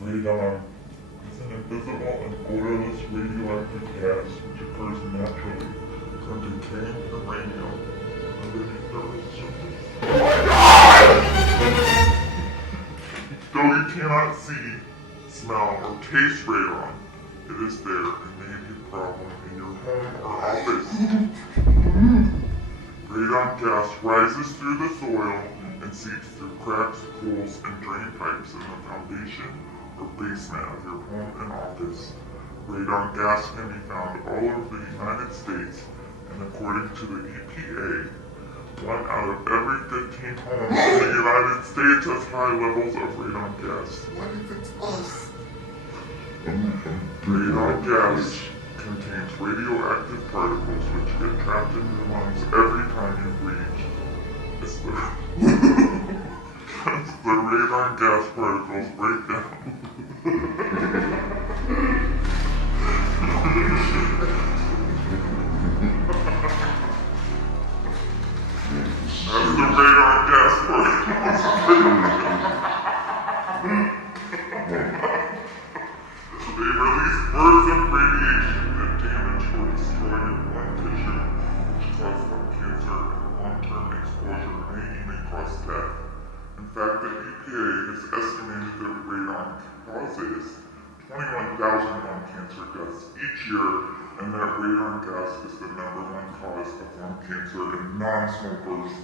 Radon is an invisible and odorless radioactive gas which occurs naturally from decaying uranium underneath the Earth's surface. Though you cannot see, smell, or taste radon, it is there and may be a problem in your home or office. Radon gas rises through the soil and seeps through cracks, holes, and drain pipes in the foundation or basement of your home and office. Radon gas can be found all over the United States, and according to the EPA, 1 out of every 15 homes in the United States has high levels of radon gas. What if it's us? Radon gas contains radioactive particles which get trapped in your lungs every time you breathe. As the radon gas particles break down. As the radon gas particles break they release bursts of radiation that damage or destroy your lung tissue, which cause lung cancer and long-term exposure may even cause death. In fact, the EPA has estimated that radon causes 21,000 lung cancer deaths each year, and that radon gas is the #1 cause of lung cancer in non-smokers.